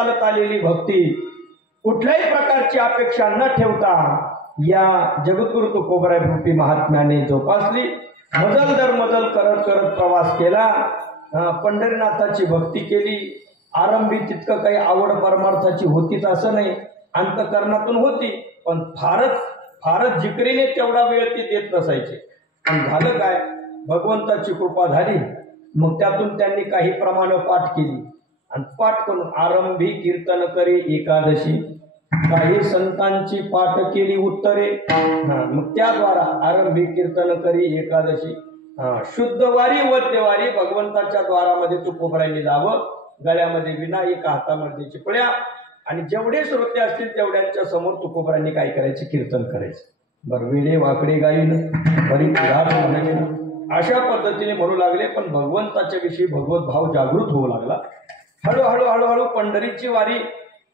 चालत आलेली भक्ती, कुठल्याही प्रकारची अपेक्षा न ठेवता या जगद्गुरु तुकोबराय भक्ती महात्म्याने जोपासली. मजल दर मजल करत करत प्रवास केला. पंढरीनाथाची भक्ती केली. आरंभी तितकं काही आवड परमार्थाची होतीच असं नाही, अंतकरणातून होती, पण फारच जिकरीने तेवढा वेळ ती देत नसायचे. पण झालं काय, भगवंताची कृपा झाली. मग त्यातून त्यांनी काही प्रमाण पाठ केली आणि पाठ करून आरंभी कीर्तन करी एकादशी, काही संतांची पाठ केली उत्तरे. मग त्याद्वारा आरंभी कीर्तन करी एकादशी, शुद्ध वारी वद्यवारी भगवंताच्या द्वारामध्ये तुकोबरायांनी जावं. गळ्यामध्ये विना, एका हातामध्ये चिपळ्या, आणि जेवढे श्रोते असतील तेवढ्यांच्या समोर तुकोबरायांनी काय करायचे, कीर्तन करायचे. बर वेडे वाकडे गाईन बरी अशा पद्धतीने म्हणू लागले. पण भगवंताच्या विषयी भगवत भाव जागृत होऊ लागला. हळूहळू पंढरीची वारी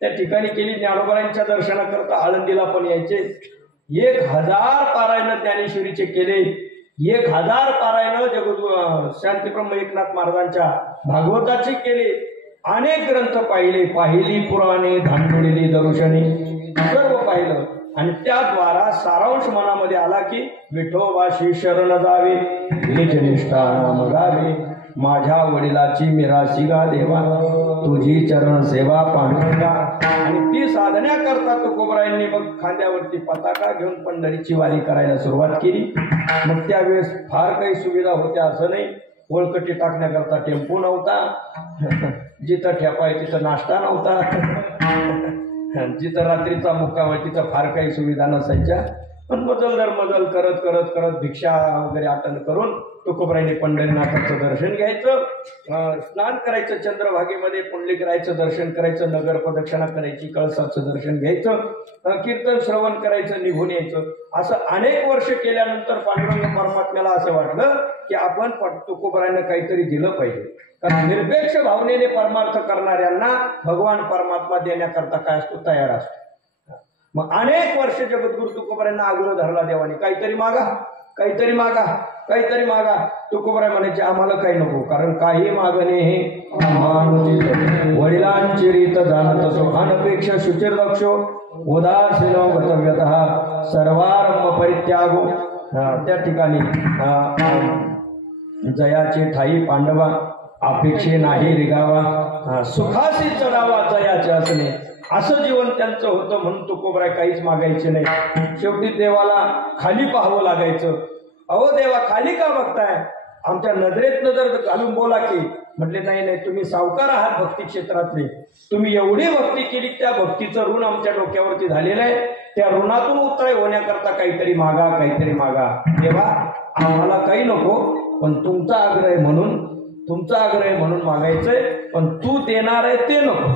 त्या ठिकाणी केली. ज्ञानोबरायांच्या दर्शनाकरता आळंदीला पण यायचे. 1000 पारायण ज्ञानेश्वरीचे केले. 1000 पारायण शांतीब्रह्म एकनाथ महाराजांच्या भागवताचे केले. अनेक ग्रंथ पाहिली पुराणे धामधुडलेली दर्शने सर्व पाहिलं. आणि त्याद्वारा सारांश मनामध्ये आला की विठोबाशी शरण जावे, निजनिष्ठा नाम गावे, माझ्या वडिलाची मिराशी गा देवा, तुझी चरण सेवा पांडुरंगा. आणि ती साधण्याकरता तुकोबरायांनी मग खांद्यावरती पताका घेऊन पंढरीची वारी करायला सुरुवात केली. मग त्यावेळेस फार काही सुविधा होत्या असं नाही. वळकटी टाकण्याकरता टेम्पो नव्हता, जिथं ठेपाय तिथं नाश्ता नव्हता, जिथं रात्रीचा मुक्काम आहे तिथं फार काही सुविधा नसायच्या. पण मजल दर मजल करत करत करत भिक्षा वगैरे आटन करून तुकोबरायांनी पंढरीनाथाचं दर्शन घ्यायचं, स्नान करायचं, चंद्रभागेमध्ये पुंडलिक राहायचं, दर्शन करायचं, नगर प्रदक्षिणा करायची, कळसाचं दर्शन घ्यायचं, कीर्तन श्रवण करायचं, निघून यायचं. असं अनेक वर्ष केल्यानंतर पांडुरंग परमात्म्याला असं वाटलं की आपण तुकोबरायांना काहीतरी दिलं पाहिजे. कारण निरपेक्ष भावनेने परमार्थ करणाऱ्यांना भगवान परमात्मा देण्याकरता काय असतो, तयार असतो. मग अनेक वर्ष जगद्गुरु तुकोबरायांना आग्रह धरला देवाने, काहीतरी मागा, काहीतरी मागा, काहीतरी मागा. तुकोबराय म्हणायचे आम्हाला काही नको, कारण काही मागणे हे वडिलांची रीत जाणत सुखानपेक्षा शुचिर्दक्षो उदासीनो गतव्यतः सर्वारंभ परित्यागो. त्या ठिकाणी जयाचे ठाई पांडवा, अपेक्षे नाही रिगावा, सुखासी चढावा जयाचे असणे, असं जीवन त्यांचं होतं. म्हणून तुकोबराय काहीच मागायचे नाही. शेवटी देवाला खाली पाहावं लागायचं. अहो देवा खाली का बघताय, आमच्या नजरेत नजर घालून बोला की. म्हटले नाही, तुम्ही सावकार आहात भक्ती क्षेत्रातले, तुम्ही एवढी भक्ती केली, त्या भक्तीचं ऋण आमच्या डोक्यावरती झालेलं आहे. त्या ऋणातून उतराय होण्याकरता काहीतरी मागा, काहीतरी मागा. देवा आम्हाला काही नको, पण तुमचा आग्रह आहे म्हणून मागायचंय, पण तू देणार आहे ते नको.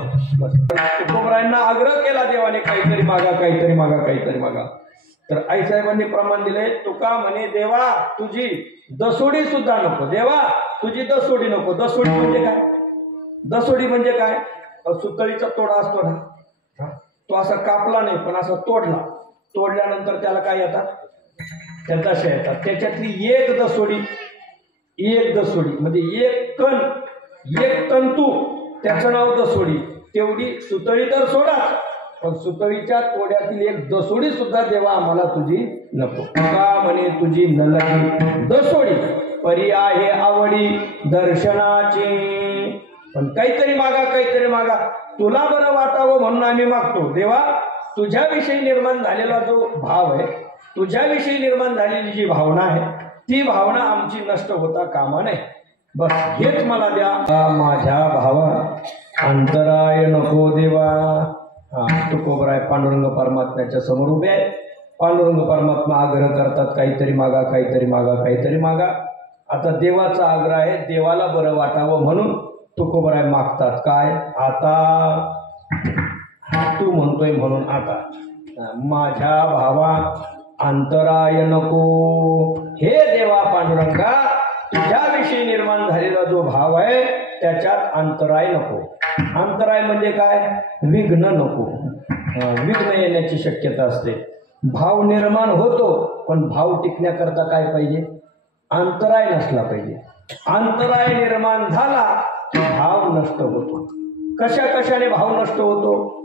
तुकोबरायांना आग्रह केला देवाने, काहीतरी मागा, काहीतरी मागा, काहीतरी मागा. तर आईसाहेबांनी प्रमाण दिले. तुका म्हणे देवा तुझी दसोडी सुद्धा नको, देवा तुझी दसोडी नको. दसोडी म्हणजे काय? दसोडी म्हणजे काय? सुतळीचा तोडा असतो ना, तो असा कापला नाही पण असा तोडल्यानंतर त्याला काय येतात, त्या दशा येतात. त्याच्यातली एक दसोडी म्हणजे एक तंतू, त्याचं नाव दसोडी. तेवढी सुतळी तर सोडा, पण सुतळीच्या तोड्यातील एक दसोडी सुद्धा देवा आम्हाला तुझी नको. का म्हणे तुझी न लगी दसोडी, परी आहे आवडी दर्शनाची. पण काहीतरी मागा, काहीतरी मागा, तुला बरं वाटावं म्हणून आम्ही मागतो. देवा तुझ्याविषयी निर्माण झालेला जो भाव आहे, तुझ्याविषयी निर्माण झालेली जी भावना आहे, ती भावना आमची नष्ट होता कामा नये. बस हेच मला द्या. माझ्या भावा अंतराय नको देवा. तुकोबराय पांडुरंग परमात्म्याच्या समोर उभे आहे. पांडुरंग परमात्मा आग्रह करतात, काहीतरी मागा, काहीतरी मागा, काहीतरी मागा. आता देवाचा आग्रह आहे, देवाला बरं वाटावं म्हणून तुकोबराय मागतात. काय? आता तू म्हणतोय म्हणून आता माझ्या भावा अंतराय नको. हे देवा पांडुरंगा, तुझ्याविषयी निर्माण झालेला जो भाव आहे त्याच्यात अंतराय नको. अंतराय म्हणजे काय? विघ्न नको. विघ्न येण्याची शक्यता असते. भाव निर्माण होतो, पण भाव टिकण्याकरता काय पाहिजे? अंतराय नसला पाहिजे. अंतराय निर्माण झाला की भाव नष्ट होतो. कशा कशाने भाव नष्ट होतो.